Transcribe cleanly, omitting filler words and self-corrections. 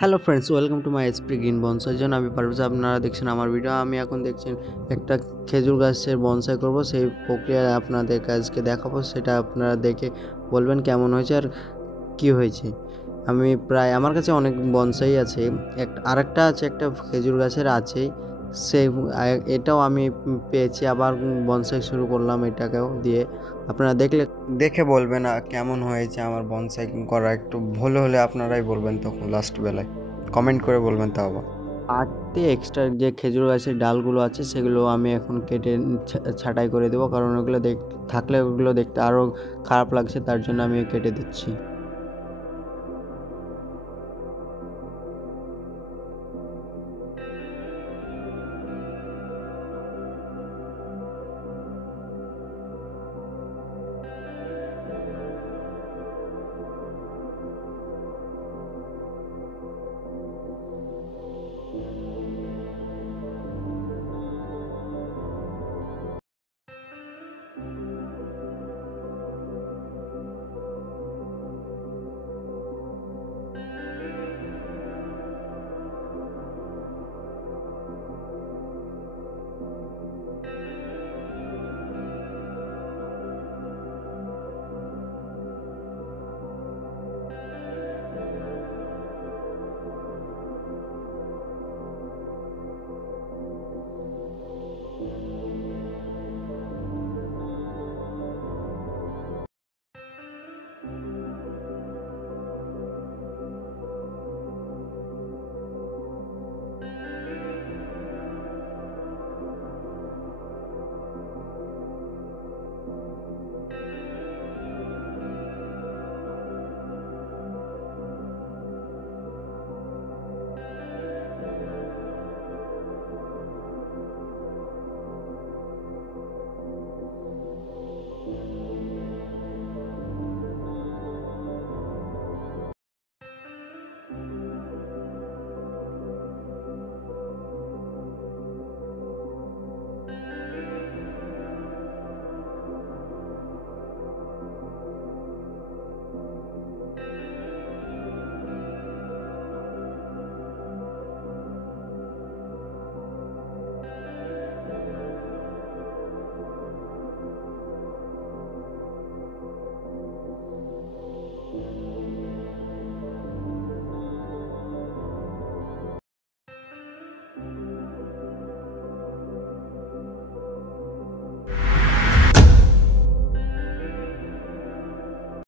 Hello friends, welcome to my SP green bonsai জন্য আমি পারভেজ। আপনারা দেখছেন আমার ভিডিও। আমি এখন দেখছেন একটা খেজুর গাছের বনসাই করব, সেই প্রক্রিয়া আপনাদের কাছকে দেখাবো। সেটা আপনারা দেখে বলবেন কেমন হয়েছে আর কি হয়েছে। আমি প্রায় আমার কাছে অনেক বনসাই আছে, আরেকটা আছে, একটা খেজুর গাছের আছে, সেই এটাও আমি পেয়েছি। আবার বনসাই শুরু করলাম এটাকেও দিয়ে। আপনারা দেখে বলবেন কেমন হয়েছে আমার বনসাই করা। একটু ভুল হলে আপনারাই বলবেন, তখন লাস্ট বেলায় কমেন্ট করে বলবেন। তাও আবার আটটি এক্সট্রা যে খেজুর গাছের ডালগুলো আছে সেগুলো আমি এখন কেটে ছাঁটাই করে দেবো, কারণ ওগুলো থাকলে ওগুলো দেখতে আরও খারাপ লাগছে, তার জন্য আমি কেটে দিচ্ছি।